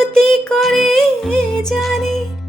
আরতি করে জানি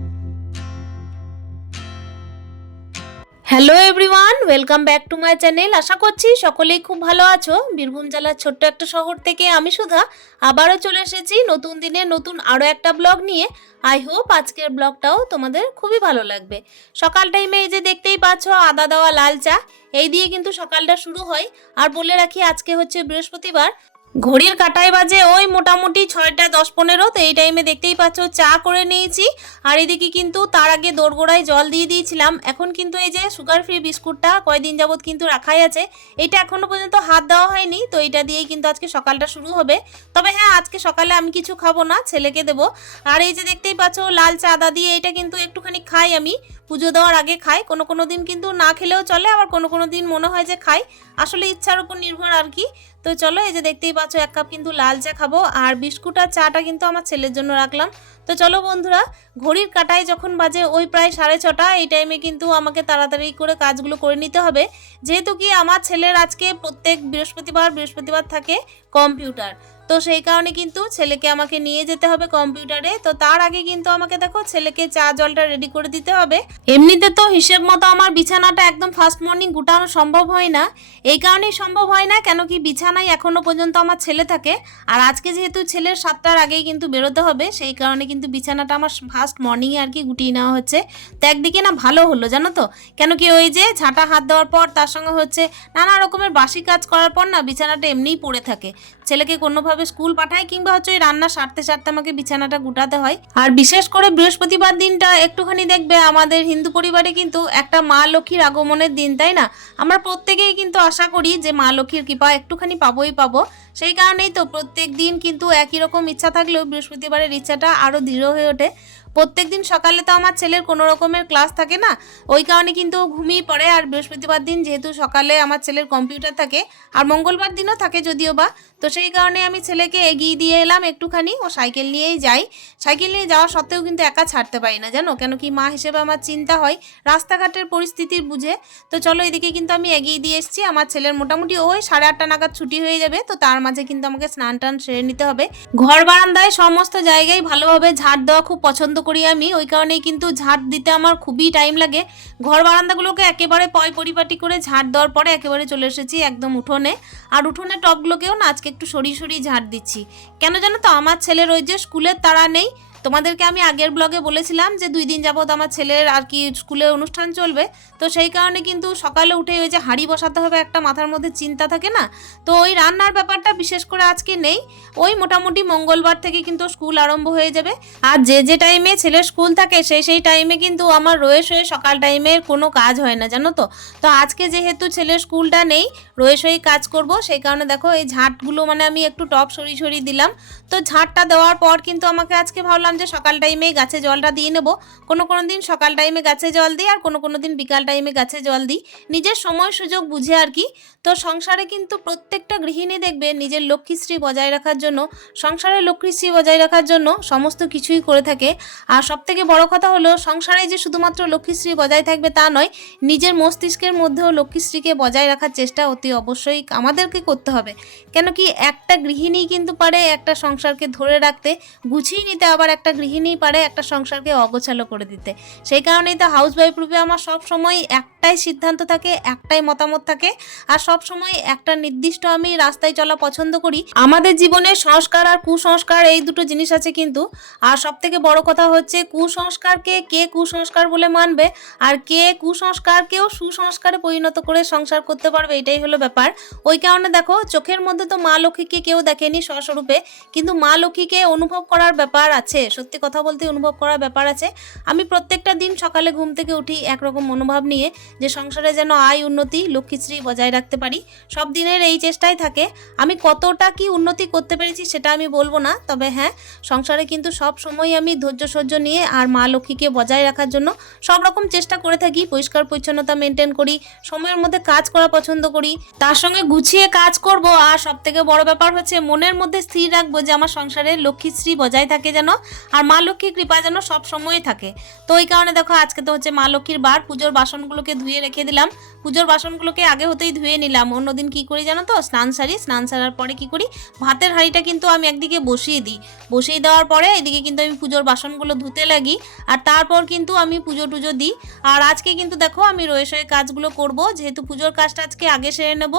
hello everyone welcome back to my channel আশা করছি সকলেই খুব ভালো আছো। বীরভূম জেলার ছোট্ট একটা শহর থেকে আমি সুধা। আবারও চলে এসেছি নতুন দিনে নতুন আরও একটা ব্লগ নিয়ে। আই হোপ আজকের ব্লগটাও তোমাদের খুবই ভালো লাগবে। সকাল টাইমে এই যে দেখতেই পাচ্ছ, আদা দেওয়া লাল চা। এই দিয়ে কিন্তু সকালটা শুরু হয়। আর বলে রাখি, আজকে হচ্ছে বৃহস্পতিবার। ঘড়ির কাটায় বাজে ওই মোটামুটি ছয়টা, দশ পনেরো, তো এই টাইমে দেখতেই পাচ্ছ, চা করে নিয়েছি। আর এদিকে কিন্তু তার আগে দোরগোড়ায় জল দিয়ে দিয়েছিলাম। এখন কিন্তু এই যে সুগার ফ্রি বিস্কুটটা কয়দিন যাবৎ কিন্তু রাখাই আছে, এটা এখনও পর্যন্ত হাত দেওয়া হয়নি, তো এটা দিয়েই কিন্তু আজকে সকালটা শুরু হবে। তবে হ্যাঁ আজকে সকালে আমি কিছু খাব না, ছেলেকে দেবো। আর এই যে দেখতেই পাচ্ছ, লাল চা আদা দিয়ে এটা কিন্তু একটুখানি খাই আমি। পুজো দেওয়ার আগে খাই, কোনো কোনো দিন কিন্তু না খেলেও চলে, আবার কোনো কোনো দিন মনে হয় যে খাই। আসলে ইচ্ছার উপর নির্ভর আর কি। তো চলো এই যে দেখতেই পাচ্ছ, এক কাপ কিন্তু লাল চা খাব আর বিস্কুট আর চাটা কিন্তু আমার ছেলের জন্য রাখলাম। তো চলো বন্ধুরা, ঘড়ির কাটায় যখন বাজে ওই প্রায় সাড়ে ছটা, এই টাইমে কিন্তু আমাকে তাড়াতাড়ি করে কাজগুলো করে নিতে হবে। যেহেতু কি আমার ছেলের আজকে প্রত্যেক বৃহস্পতিবার বৃহস্পতিবার থাকে কম্পিউটার তো সেই কারণে কিন্তু ছেলেকে আমাকে নিয়ে যেতে হবে কম্পিউটারে। তো তার আগে কিন্তু আমাকে দেখো ছেলেকে চা জলটা রেডি করে দিতে হবে। এমনিতে তো হিসেব মতো আমার বিছানাটা একদম ফার্স্ট মর্নিং গুটানো সম্ভব হয় না। এই কারণেই সম্ভব হয় না, কেন কি বিছানায় এখনও পর্যন্ত আমার ছেলে থাকে। আর আজকে যেহেতু ছেলের সাতটার আগেই কিন্তু বেরোতে হবে, সেই কারণে কিন্তু বিছানাটা আমার ফার্স্ট মর্নিংয়ে আর কি গুটিয়ে নেওয়া হচ্ছে। তো একদিকে না ভালো হলো, জানো তো? কেন কি ওই যে ঝাঁটা হাত দেওয়ার পর তার সঙ্গে হচ্ছে নানা রকমের বাসি কাজ করার পর না বিছানাটা এমনিই পড়ে থাকে। ছেলেকে কোনোভাবে স্কুল পাঠায় কিংবা হচ্ছে ওই রান্না সারতে সারতে আমাকে বিছানাটা গুটাতে হয়। আর বিশেষ করে বৃহস্পতিবার দিনটা একটুখানি দেখবে আমাদের হিন্দু পরিবারে কিন্তু একটা মা লক্ষ্মীর আগমনের দিন, তাই না? আমরা প্রত্যেকেই কিন্তু আশা করি যে মা লক্ষ্মীর কৃপা একটুখানি পাবোই পাবো। সেই কারণেই তো প্রত্যেক দিন কিন্তু একই রকম ইচ্ছা থাকলেও বৃহস্পতিবারের ইচ্ছাটা আরও দৃঢ় হয়ে ওঠে। প্রত্যেক দিন সকালে তো আমার ছেলের কোনো রকমের ক্লাস থাকে না, ওই কারণে কিন্তু ঘুমিয়ে পড়ে। আর বৃহস্পতিবার দিন যেহেতু সকালে আমার ছেলের কম্পিউটার থাকে, আর মঙ্গলবার দিনও থাকে যদিও বা, তো সেই কারণে আমি ছেলেকে এগিয়ে দিয়ে এলাম একটুখানি। ও সাইকেল নিয়েই যাই সাইকেল নিয়ে যাওয়া সত্ত্বেও কিন্তু একা ছাড়তে পারি না, জানো? কেন কি মা হিসেবে আমার চিন্তা হয়, রাস্তাঘাটের পরিস্থিতির বুঝে। তো চলো এদিকে কিন্তু আমি এগিয়ে দিয়ে এসেছি। আমার ছেলের মোটামুটি ওই সাড়ে আটটা নাগাদ ছুটি হয়ে যাবে, তো তার মাঝে কিন্তু আমাকে স্নান টান সেরে নিতে হবে। ঘর বারান্দায় সমস্ত জায়গায় ভালোভাবে ঝাড় দেওয়া খুব পছন্দ করি আমি। ওই কারণেই কিন্তু ঝাড় দিতে আমার খুবই টাইম লাগে। ঘর বারান্দাগুলোকে একেবারে পয় পরিপাটি করে ঝাড় দেওয়ার পরে একেবারে চলে এসেছি একদম উঠোনে। আর উঠোনে টপগুলোকেও না আজকে একটু সরিয়ে সরিয়ে ঝাড় দিচ্ছি। কেন জানো তো? আমার ছেলের ওই যে স্কুলের তারা নেই। তোমাদেরকে আমি আগের ব্লগে বলেছিলাম যে দুই দিন যাবত আমার ছেলের আর কি স্কুলে অনুষ্ঠান চলবে, তো সেই কারণে কিন্তু সকালে উঠে ওই যে হাঁড়ি বসাতে হবে একটা মাথার মধ্যে চিন্তা থাকে না? তো ওই রান্নার ব্যাপারটা বিশেষ করে আজকে নেই, ওই মোটামুটি মঙ্গলবার থেকে কিন্তু স্কুল আরম্ভ হয়ে যাবে। আর যে যে টাইমে ছেলের স্কুল থাকে সেই সেই টাইমে কিন্তু আমার রয়ে শয়ে সকাল টাইমের কোনো কাজ হয় না, জানো তো? তো আজকে যেহেতু ছেলের স্কুলটা নেই রয়ে শয়েই কাজ করব, সেই কারণে দেখো এই ঝাঁটগুলো মানে আমি একটু টপ সরিয়ে সরিয়ে দিলাম। তো ঝাঁটটা দেওয়ার পর কিন্তু আমাকে আজকে ভাবলাম যে সকাল টাইমে গাছে জলটা দিয়ে নেব। কোনো কোনো দিন সকাল টাইমে গাছে জল দিই আর কোনো কোনো দিন বিকাল টাইমে গাছে জল দিই। নিজের সময় সুযোগ বুঝে আর কি। তো সংসারে কিন্তু প্রত্যেকটা গৃহিণী দেখবে নিজের লক্ষ্মীশ্রী বজায় রাখার জন্য, সংসারে লক্ষ্মীশ্রী বজায় রাখার জন্য সমস্ত কিছুই করে থাকে। আর সব থেকে বড় কথা হলো, সংসারে যে শুধুমাত্র লক্ষ্মীশ্রী বজায় থাকবে তা নয়, নিজের মস্তিষ্কের মধ্যেও লক্ষ্মীশ্রীকে বজায় রাখার চেষ্টা অতি অবশ্যই আমাদেরকে করতে হবে। কেন কি একটা গৃহিণী কিন্তু পারে একটা সংসারকে ধরে রাখতে, গুছিয়ে নিতে আবার একটা গৃহিণী পারে একটা সংসারকে অগোছালো করে দিতে। সেই কারণেই তো হাউস ওয়াইফ রূপে আমার সব সময় একটাই সিদ্ধান্ত থাকে, একটাই মতামত থাকে আর সব সময় একটা নির্দিষ্ট আমি রাস্তায় চলা পছন্দ করি। আমাদের জীবনে সংস্কার আর কুসংস্কার এই দুটো জিনিস আছে কিন্তু, আর সব থেকে বড় কথা হচ্ছে কুসংস্কারকে কে কুসংস্কার বলে মানবে আর কে কুসংস্কারকেও সুসংস্কারে পরিণত করে সংসার করতে পারবে এটাই হলো ব্যাপার। ওই কারণে দেখো চোখের মধ্যে তো মা লক্ষ্মীকে কেউ দেখেনি স্বস্বরূপে কিন্তু মা লক্ষ্মীকে অনুভব করার ব্যাপার আছে সত্যি কথা বলতে অনুভব করার ব্যাপার আছে। আমি প্রত্যেকটা দিন সকালে ঘুম থেকে উঠি একরকম মনোভাব নিয়ে যে সংসারে যেন আয় উন্নতি লক্ষ্মীশ্রী বজায় রাখতে পারি। সব দিনের এই চেষ্টাই থাকে। আমি কতটা কি উন্নতি করতে পেরেছি সেটা আমি বলব না, তবে হ্যাঁ সংসারে কিন্তু সব সময় আমি ধৈর্য সহ্য নিয়ে আর মা লক্ষ্মীকে বজায় রাখার জন্য সব রকম চেষ্টা করে থাকি, পরিষ্কার পরিচ্ছন্নতা মেনটেন করি, সময়ের মধ্যে কাজ করা পছন্দ করি। তার সঙ্গে গুছিয়ে কাজ করব আর সব থেকে বড় ব্যাপার হচ্ছে মনের মধ্যে স্থির রাখব যে আমার সংসারে লক্ষ্মীশ্রী বজায় থাকে যেন। আর মা লক্ষ্মীর কৃপা যেন সব সময় থাকে। তো ওই কারণে দেখো, আজকে তো হচ্ছে মা লক্ষ্মীর বার। পুজোর বাসনগুলোকে ধুয়ে রেখে দিলাম। পুজোর বাসনগুলোকে আগে হতেই ধুয়ে নিলাম। অন্যদিন কি করি জানো তো? স্নান সারি, স্নান সারার পরে কি করি? ভাতের হাঁড়িটা কিন্তু আমি একদিকে বসিয়ে দিই। বসিয়ে দেওয়ার পরে এদিকে কিন্তু আমি পুজোর বাসনগুলো ধুতে লাগি আর তারপর কিন্তু আমি পুজো টুজো দিই। আর আজকে কিন্তু দেখো আমি রয়ে সয়ে কাজগুলো করব, যেহেতু পুজোর কাজটা আজকে আগে সেরে নেব।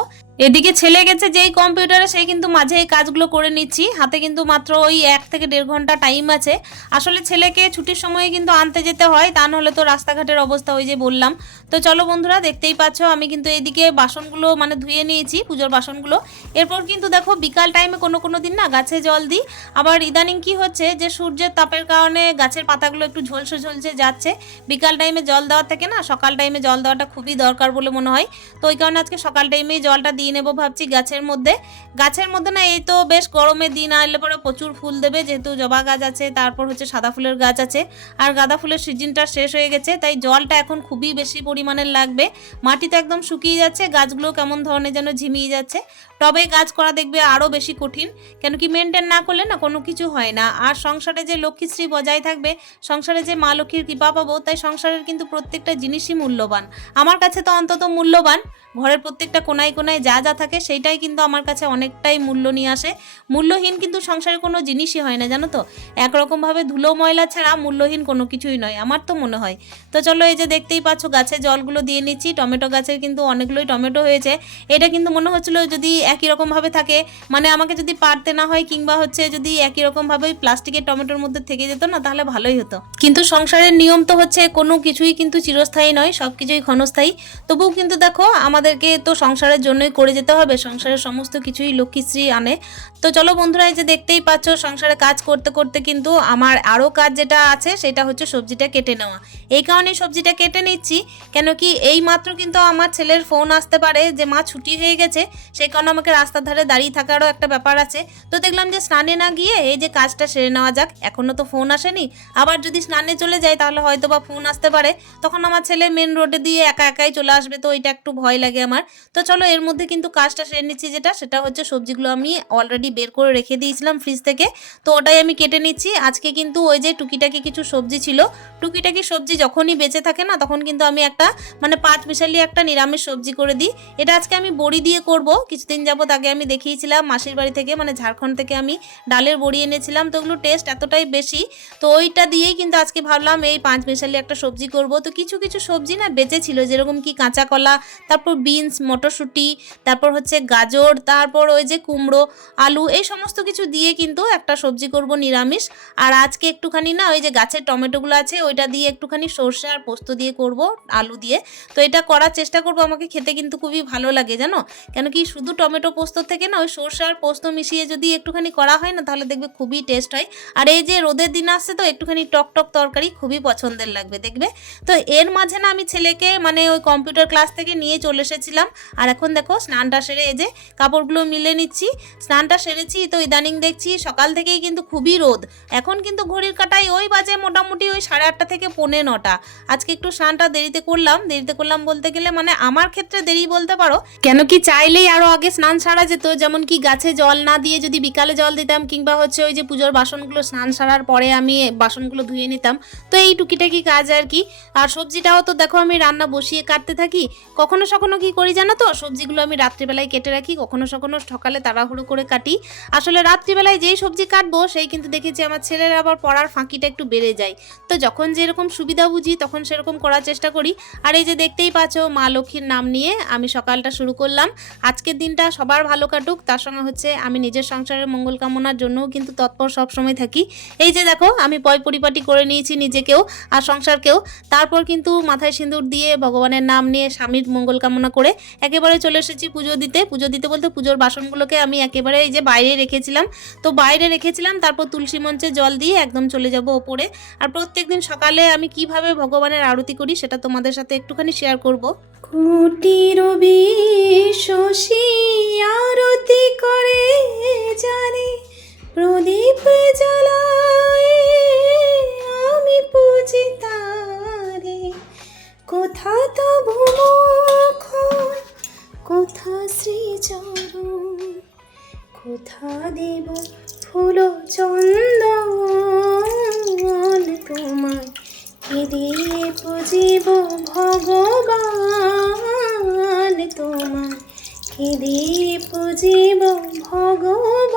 এদিকে ছেলে গেছে যেই কম্পিউটারে সেই কিন্তু মাঝে এই কাজগুলো করে নিচ্ছি। হাতে কিন্তু মাত্র ওই এক থেকে দেড় ঘণ্টা টাইম আছে। আসলে ছেলেকে ছুটির সময়ে কিন্তু আনতে যেতে হয়, তা নাহলে তো রাস্তাঘাটের অবস্থা ওই যে বললাম। তো চলো বন্ধুরা, দেখতেই পাচ্ছ আমি কিন্তু এইদিকে বাসনগুলো মানে ধুয়ে নিয়েছি, পুজোর বাসনগুলো। এরপর কিন্তু দেখো বিকাল টাইমে কোনো কোনো দিন না গাছে জল দিই। আবার ইদানিং কি হচ্ছে যে সূর্যের তাপের কারণে গাছের পাতাগুলো একটু ঝলসে ঝলসে যাচ্ছে। বিকাল টাইমে জল দেওয়ার থেকে না সকাল টাইমে জল দেওয়াটা খুবই দরকার বলে মনে হয়। তো ওই কারণে আজকে সকাল টাইমেই জলটা দিয়ে নেব ভাবছি গাছের মধ্যে। গাছের মধ্যে না এই তো বেশ গরমের দিন আসলে পরে প্রচুর ফুল দেবে, যেহেতু জবা গাছ আছে, তারপর হচ্ছে সাদা ফুলের গাছ আছে। আর গাঁদা ফুলের সিজনটা শেষ হয়ে গেছে, তাই জলটা এখন খুবই বেশি পরিমাণের লাগবে। মাটি তো একদম শুকিয়ে যাচ্ছে গাছগুলো কেমন ধরনের যেন ঝিমিয়ে যাচ্ছে। টবে গাছ করা দেখবে আরও বেশি কঠিন, কেন কি মেনটেন না করলে না কোনো কিছু হয় না। আর সংসারে যে লক্ষ্মীশ্রী বজায় থাকবে, সংসারে যে মা লক্ষ্মীর কৃপা পাবো, তাই সংসারের কিন্তু প্রত্যেকটা জিনিসই মূল্যবান। আমার কাছে তো অন্তত মূল্যবান, ঘরের প্রত্যেকটা কোনায় কোনায় যা যা থাকে সেইটাই কিন্তু আমার কাছে অনেকটাই মূল্য নিয়ে আসে। মূল্যহীন কিন্তু সংসারে কোনো জিনিসই হয় না, জানো তো? একরকমভাবে ধুলো ময়লা ছাড়া মূল্যহীন কোনো কিছুই নয়, আমার তো মনে হয়। তো চলো এই যে দেখতেই পাচ্ছ, গাছে জলগুলো দিয়ে নিচ্ছি, টমেটো গাছের কিন্তু অনেকগুলোই টমেটো হয়েছে। এটা কিন্তু মনে হচ্ছিল যদি একই রকমভাবে থাকে। মানে আমাকে যদি পারতে না হয় কিংবা হচ্ছে যদি একই রকমভাবে প্লাস্টিকের টমেটোর মধ্যে থেকে যেত না, তাহলে ভালোই হতো। কিন্তু সংসারের নিয়ম তো হচ্ছে কোনো কিছুই কিন্তু চিরস্থায়ী নয় সব কিছুই ক্ষণস্থায়ী তবুও কিন্তু দেখো, আমাদেরকে তো সংসারের জন্যই করে যেতে হবে, সংসারের সমস্ত কিছুই লক্ষ্মীশ্রী আনে। তো চলো বন্ধুরা, এই যে দেখতেই পাচ্ছ, সংসারে কাজ করতে করতে কিন্তু আমার আরও কাজ যেটা আছে, সেটা হচ্ছে সবজিটা কেটে নেওয়া। এই কারণে সবজিটা কেটে নিচ্ছি, কেন কি এই মাত্র কিন্তু আমার ছেলের ফোন আসতে পারে, যে মা ছুটি হয়ে গেছে, সেই কারণে রাস্তার ধারে দাঁড়িয়ে থাকারও একটা ব্যাপার আছে। তো দেখলাম যে স্নানে না গিয়ে এই যে কাজটা সেরে নেওয়া যাক। এখনও তো ফোন আসেনি। আবার যদি স্নানে চলে যায় তাহলে হয়তো বা ফোন আসতে পারে। তখন আমার ছেলে মেন রোডে দিয়ে একা একাই চলে আসবে তো ওইটা একটু ভয় লাগে আমার। তো চলো এর মধ্যে কিন্তু কাজটা সেরে নিচ্ছি যেটা, সেটা হচ্ছে সবজিগুলো আমি অলরেডি বের করে রেখে দিয়েছিলাম ফ্রিজ থেকে। তো ওটাই আমি কেটে নিচ্ছি। আজকে কিন্তু ওই যে টুকিটাকি কিছু সবজি ছিল। টুকিটাকি সবজি যখনই বেঁচে থাকে না, তখন কিন্তু আমি একটা মানে পাঁচ মিশালি একটা নিরামিষ সবজি করে দিই। এটা আজকে আমি বড়ি দিয়ে করব। কিছুদিন যাবত আগে আমি দেখিয়েছিলাম, মাসির বাড়ি থেকে মানে ঝাড়খণ্ড থেকে আমি ডালের বড়ি এনেছিলাম, তো ওগুলো টেস্ট এতটাই বেশি। তো ওইটা দিয়েই কিন্তু আজকে ভাবলাম এই পাঁচ মিশালি একটা সবজি করব। তো কিছু কিছু সবজি না বেঁচে ছিল যেরকম কি কাঁচা কলা, তারপর বিনস মটরশুঁটি, তারপর হচ্ছে গাজর, তারপর ওই যে কুমড়ো, আলু, এই সমস্ত কিছু দিয়ে কিন্তু একটা সবজি করব নিরামিষ। আর আজকে একটুখানি না ওই যে গাছের টমেটোগুলো আছে, ওইটা দিয়ে একটুখানি সর্ষে আর পোস্ত দিয়ে করব, আলু দিয়ে। তো এটা করার চেষ্টা করব, আমাকে খেতে কিন্তু খুবই ভালো লাগে, জানো? কেন কি শুধু টমেটো পোস্ত থেকে না ওই সর্ষে আর পোস্ত মিশিয়ে যদি একটুখানি করা হয় না, তাহলে দেখবে খুবই টেস্ট হয়। আর এই যে রোদের দিন আসছে তো, একটুখানি টক টক তরকারি খুবই পছন্দের লাগবে, দেখবে? তো এর মাঝে না আমি ছেলেকে মানে ওই কম্পিউটার ক্লাস থেকে নিয়ে চলে এসেছিলাম। আর এখন দেখো স্নানটা সেরে এই যে কাপড়গুলো মিলে নিচ্ছি। স্নানটা সেরেছি, তো ইদানিং দেখছি সকাল থেকেই কিন্তু খুবই রোদ। এখন কিন্তু ঘড়ির কাটায় ওই বাজে মোটামুটি ওই সাড়ে আটটা থেকে পৌনে নটা। আজকে একটু স্নানটা দেরিতে করলাম দেরিতে করলাম বলতে গেলে মানে আমার ক্ষেত্রে দেরি বলতে পারো। কেন কি চাইলেই আরও আগে স্নান সারা যেত, যেমন কি গাছে জল না দিয়ে যদি বিকালে জল দিতাম, কিংবা হচ্ছে ওই যে পুজোর বাসনগুলো স্নান সারার পরে আমি বাসনগুলো ধুয়ে নিতাম। তো এই টুকিটাকি কাজ আর কি। আর সবজিটাও তো দেখো আমি রান্না বসিয়ে কাটতে থাকি। কখনো সখনো কি করি জানো তো? সবজিগুলো আমি রাত্রিবেলায় কেটে রাখি, কখনো সখনো সকালে তাড়াহুড়ো করে কাটি। আসলে রাত্রিবেলায় যেই সবজি কাটবো, সেই কিন্তু দেখেছি আমার ছেলের আবার পড়ার ফাঁকিটা একটু বেড়ে যায়। তো যখন যেরকম সুবিধা বুঝি, তখন সেরকম করার চেষ্টা করি। আর এই যে দেখতেই পাচ্ছ মা লক্ষ্মীর নাম নিয়ে আমি সকালটা শুরু করলাম। আজকের দিনটা সবার ভালো কাটুক, তার সঙ্গে হচ্ছে আমি নিজের সংসারের মঙ্গল কামনার জন্যও কিন্তু তৎপর সব সময় থাকি। এই যে দেখো, আমি পয় পরিপাটি করে নিয়েছি নিজেকেও আর সংসারকেও। তারপর কিন্তু মাথায় সিঁদুর দিয়ে ভগবানের নাম নিয়ে স্বামীর মঙ্গল কামনা করে একেবারে চলে এসেছি পুজো দিতে। পুজো দিতে বলতে পুজোর বাসনগুলোকে আমি একেবারে এই যে বাইরে রেখেছিলাম। তো বাইরে রেখেছিলাম, তারপর তুলসী মঞ্চে জল দিয়ে একদম চলে যাব ওপরে। আর প্রত্যেক দিন সকালে আমি কীভাবে ভগবানের আরতি করি সেটা তোমাদের সাথে একটুখানি শেয়ার করব। কুটির শশী আরতি দিয়ে পুজিব ভগবান।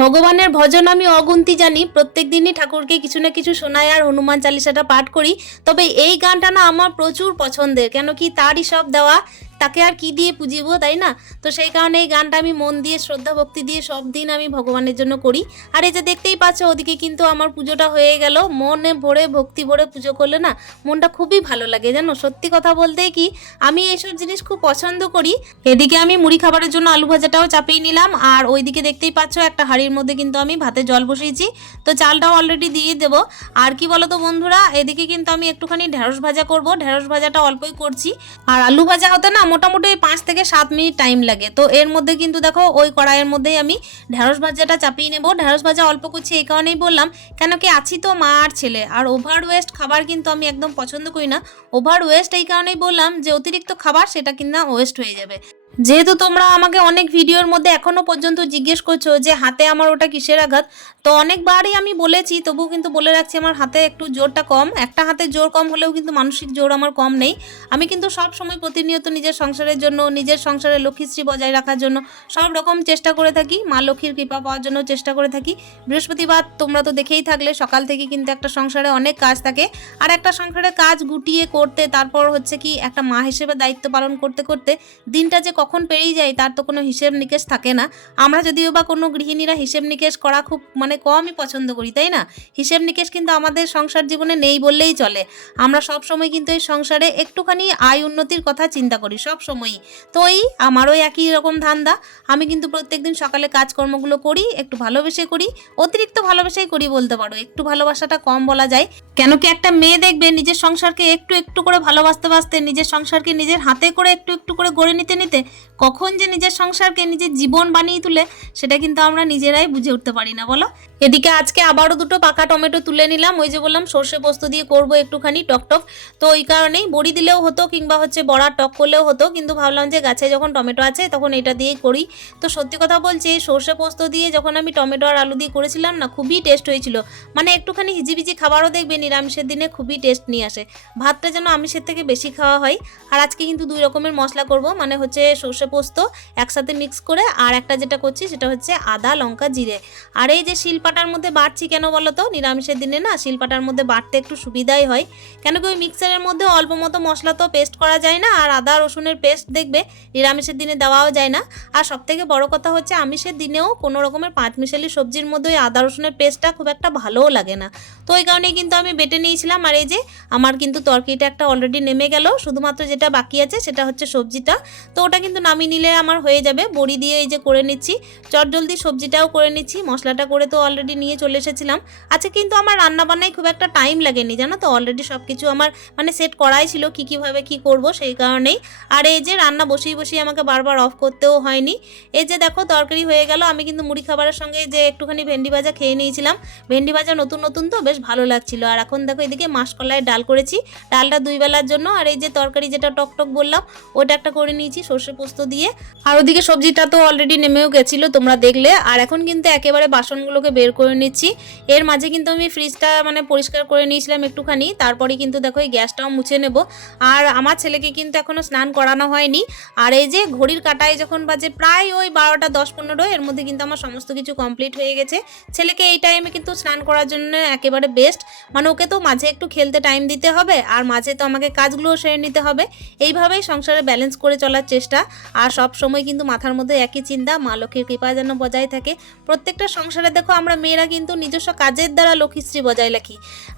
ভগবানের ভজন আমি অগুন্তি জানি, প্রত্যেক দিনই ঠাকুরকে কিছু না কিছু শোনাই আর হনুমান চালিসাটা পাঠ করি, তবে এই গানটা না আমার প্রচুর পছন্দের, কেন কি তারই সব দেওয়া তাকে আর কি দিয়ে পুজিব, তাই না? তো সেই কারণে এই গানটা আমি মন দিয়ে, শ্রদ্ধা, ভক্তি দিয়ে সব দিন আমি ভগবানের জন্য করি। আর এই যে দেখতেই পাচ্ছ, ওদিকে কিন্তু আমার পুজোটা হয়ে গেল। মনে ভরে, ভক্তি ভরে পুজো করলে না, মনটা খুবই ভালো লাগে, জানো? সত্যি কথা বলতে কি, আমি এইসব জিনিস খুব পছন্দ করি। এদিকে আমি মুড়ি খাবারের জন্য আলু ভাজাটাও চাপিয়ে নিলাম। আর ওইদিকে দেখতেই পাচ্ছ, একটা হাঁড়ির মধ্যে কিন্তু আমি ভাতে জল বসিয়েছি। তো চালটাও অলরেডি দিয়ে দেবো। আর কি বলতো বন্ধুরা, এদিকে কিন্তু আমি একটুখানি ঢেঁড়স ভাজা করব। ঢেঁড়স ভাজাটা অল্পই করছি। আর আলু ভাজা হতে না মোটামুটি পাঁচ থেকে সাত মিনিট টাইম লাগে। তো এর মধ্যে কিন্তু দেখো, ওই কড়াইয়ের মধ্যেই আমি ঢেঁড়স ভাজাটা চাপিয়ে নেব। ঢেঁড়স ভাজা অল্প করছি এই কারণেই বললাম, কেন কি আছি তো মা আর ছেলে। আর ওভার ওয়েস্ট খাবার কিন্তু আমি একদম পছন্দ করি না। ওভার ওয়েস্ট এই কারণেই বললাম যে অতিরিক্ত খাবার সেটা কিন্তু ওয়েস্ট হয়ে যাবে। যেহেতু তোমরা আমাকে অনেক ভিডিওর মধ্যে এখনও পর্যন্ত জিজ্ঞেস করছ যে হাতে আমার ওটা কিসের আঘাত, তো অনেকবারই আমি বলেছি, তবুও কিন্তু বলে রাখছি আমার হাতে একটু জোরটা কম। একটা হাতে জোর কম হলেও কিন্তু মানসিক জোর আমার কম নেই। আমি কিন্তু সব সময় প্রতিনিয়ত নিজের সংসারের জন্য, নিজের সংসারে লক্ষ্মীশ্রী বজায় রাখার জন্য সব রকম চেষ্টা করে থাকি, মা লক্ষ্মীর কৃপা পাওয়ার জন্য চেষ্টা করে থাকি। বৃহস্পতিবার তোমরা তো দেখেই থাকলে, সকাল থেকে কিন্তু একটা সংসারে অনেক কাজ থাকে। আর একটা সংসারে কাজ গুটিয়ে করতে, তারপর হচ্ছে কি একটা মা হিসেবে দায়িত্ব পালন করতে করতে দিনটা যে কখন পেরিয়ে যায়, তার তো কোনো হিসেব নিকেশ থাকে না। আমরা যদিও বা কোনো গৃহিণীরা হিসেব নিকেশ করা খুব মানে কমই পছন্দ করি, তাই না? হিসেব নিকেশ কিন্তু আমাদের সংসার জীবনে নেই বললেই চলে। আমরা সব সময় কিন্তু এই সংসারে একটুখানি আয় উন্নতির কথা চিন্তা করি, সব সময়ই। তো এই আমারও একই রকম ধান্দা। আমি কিন্তু প্রত্যেকদিন সকালে কাজকর্মগুলো করি, একটু ভালোবেসে করি, অতিরিক্ত ভালোবেসেই করি বলতে পারো। একটু ভালোবাসাটা কম বলা যায়। কেন কি একটা মেয়ে দেখবে নিজের সংসারকে একটু একটু করে ভালোবাসতে বাসতে নিজের সংসারকে নিজের হাতে করে একটু একটু করে গড়ে নিতে নিতে কখন যে নিজের সংসারকে, নিজের জীবন বানিয়ে তুলে, সেটা কিন্তু আমরা নিজেরাই বুঝে উঠতে পারি না, বলো? এদিকে আজকে আবারও দুটো পাকা টমেটো তুলে নিলাম। ওই যে বললাম, সর্ষে পোস্ত দিয়ে করব একটুখানি টক টক। তো ওই কারণেই বড়ি দিলেও হতো কিংবা হচ্ছে বড়া টক করলেও হতো, কিন্তু ভাবলাম যে গাছে যখন টমেটো আছে তখন এটা দিয়েই করি। তো সত্যি কথা বলছি সর্ষে পোস্ত দিয়ে যখন আমি টমেটো আর আলু দিয়ে করেছিলাম না, খুবই টেস্ট হয়েছিল। মানে একটুখানি হিজিবিজি খাবারও দেখবে নিরামিষের দিনে খুবই টেস্ট নিয়ে আসে। ভাতটা যেন আমিষের থেকে বেশি খাওয়া হয়। আর আজকে কিন্তু দুই রকমের মশলা করব মানে হচ্ছে সর্ষে পোস্ত একসাথে মিক্স করে, আর একটা যেটা করছি সেটা হচ্ছে আদা, লঙ্কা, জিরে। আর এই যে শিলপাটার মধ্যে বাটছি কেন বলো তো? নিরামিষের দিনে না শিলপাটার মধ্যে বাটতে একটু সুবিধাই হয়। কেন কি ওই মিক্সারের মধ্যে অল্প মতো মশলা তো পেস্ট করা যায় না? আর আদা, রসুনের পেস্ট দেখবে নিরামিষের দিনে দেওয়াও যায় না। আর সব থেকে বড় কথা হচ্ছে আমিষের দিনেও কোনো রকমের পাঁচ মিশালি সবজির মধ্যে ওই আদা, রসুনের পেস্টটা খুব একটা ভালোও লাগে না। তো ওই কারণেই কিন্তু আমি বেটে নিয়েছিলাম। আর এই যে আমার কিন্তু তরকারিটা একটা অলরেডি নেমে গেল। শুধুমাত্র যেটা বাকি আছে সেটা হচ্ছে সবজিটা। তো ওটা কিন্তু নামিয়ে নিলে আমার হয়ে যাবে। বড়ি দিয়ে এই যে করে নিচ্ছি। চটজলদি সবজিটাও করে নিচ্ছি। মশলাটা করে তো অলরেডি নিয়ে চলে এসেছিলাম। আচ্ছা কিন্তু আমার রান্না বান্নায় খুব একটা টাইম লাগেনি, জানো তো? অলরেডি সব কিছু আমার মানে সেট করাই ছিল কী, কীভাবে কী করব সেই কারণেই। আর এই যে রান্না বসিয়ে বসিয়ে আমাকে বারবার অফ করতেও হয়নি। এই যে দেখো, তরকারি হয়ে গেল। আমি কিন্তু মুড়ি খাবারের সঙ্গে যে একটুখানি ভেন্ডি ভাজা খেয়ে নিয়েছিলাম। ভেন্ডি ভাজা নতুন নতুন তো বেশ ভালো লাগছিল। আর এখন দেখো, এদিকে মাসকলায় ডাল করেছি। ডালটা দুই বেলার জন্য। আর এই যে তরকারি যেটা টক টক বললাম ওটা একটা করে নিয়েছি সর্ষে পোস্ত দিয়ে। আর ওদিকে সবজিটা তো অলরেডি নেমেও গেছিল তোমরা দেখলে। আর এখন কিন্তু একেবারে বাসনগুলোকে বের করে নিচ্ছি। এর মাঝে কিন্তু আমি ফ্রিজটা মানে পরিষ্কার করে নিয়েছিলাম একটুখানি। তারপরে কিন্তু দেখো এই গ্যাসটাও মুছে নেব। আর আমার ছেলেকে কিন্তু এখনও স্নান করানো হয়নি। আর এই যে ঘড়ির কাটায় যখন বাজে প্রায় ওই বারোটা, দশ পনেরো, এর মধ্যে কিন্তু আমার সমস্ত কিছু কমপ্লিট হয়ে গেছে। ছেলেকে এই টাইমে কিন্তু স্নান করার জন্য একেবারে বেস্ট মানে ওকে তো মাঝে একটু খেলতে টাইম দিতে হবে। আর মাঝে তো আমাকে কাজগুলোও সেরে নিতে হবে। এইভাবেই সংসারে ব্যালেন্স করে চলার চেষ্টা। আর সব সময় কিন্তু মাথার মধ্যে একই চিন্তা, মা লক্ষ্মীর কৃপা যেন বজায় থাকে। প্রত্যেকটা সংসারে দেখো আমরা মেয়েরা কিন্তু নিজস্ব কাজের দ্বারা লক্ষ্মীশ্রী বজায় রাখি।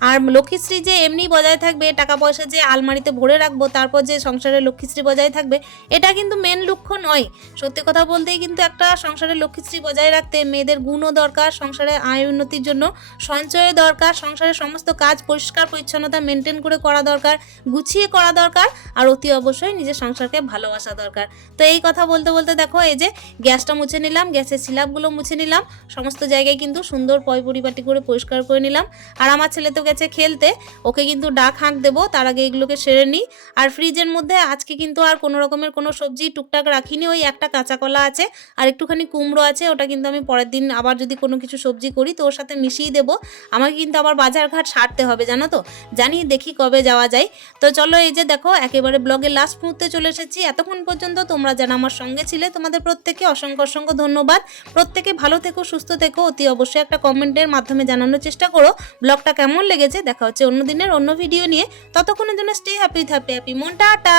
আর লক্ষ্মীশ্রী যে এমনি বজায় থাকবে, টাকা পয়সা যে আলমারিতে ভরে রাখব, তারপর যে সংসারে লক্ষ্মীশ্রী বজায় থাকবে, এটা কিন্তু মেন লক্ষ্য নয়। সত্যি কথা বলতেই কিন্তু একটা সংসারে লক্ষ্মীশ্রী বজায় রাখতে মেয়েদের গুণও দরকার, সংসারে আয় উন্নতির জন্য সঞ্চয় দরকার সংসারের সমস্ত কাজ পরিষ্কার পরিচ্ছন্নতা মেনটেন করে করা দরকার, গুছিয়ে করা দরকার, আর অতি অবশ্যই নিজের সংসারকে ভালোবাসা দরকার। তো এই কথা বলতে বলতে দেখো, এই যে গ্যাসটা মুছে নিলাম, গ্যাসের সিলাপগুলো মুছে নিলাম, সমস্ত জায়গায় কিন্তু সুন্দর পয় পরিপাটি করে পরিষ্কার করে নিলাম। আর আমার ছেলে তো গেছে খেলতে, ওকে কিন্তু ডাক হাঁক দেবো, তার আগে এগুলোকে সেরে নিই। আর ফ্রিজের মধ্যে আজকে কিন্তু আর কোনো রকমের কোনো সবজি টুকটাক রাখিনি, ওই একটা কাঁচা কলা আছে আর একটুখানি কুমড়ো আছে, ওটা কিন্তু আমি পরের দিন আবার যদি কোনো কিছু সবজি করি তো ওর সাথে মিশিয়ে দেবো। আমাকে কিন্তু আবার বাজার ঘাট সারতে হবে, জানো তো? জানি দেখি কবে যাওয়া যায়। তো চলো এই যে দেখো, একেবারে ব্লগের লাস্ট মুহূর্তে চলে এসেছি। এতক্ষণ পর্যন্ত তোমরা যারা আমার সঙ্গে ছিলে, তোমাদের প্রত্যেকে অসংখ্য অসংখ্য ধন্যবাদ। প্রত্যেকে ভালো থেকো, সুস্থ থেকো, অতি অবশ্যই একটা কমেন্টের মাধ্যমে জানানোর চেষ্টা করো। ব্লগটা কেমন লেগেছে দেখা হচ্ছে অন্য দিনের অন্য ভিডিও নিয়ে। ততক্ষণের জন্য স্টে হ্যাপি থাপি হ্যাপি মন টাটা!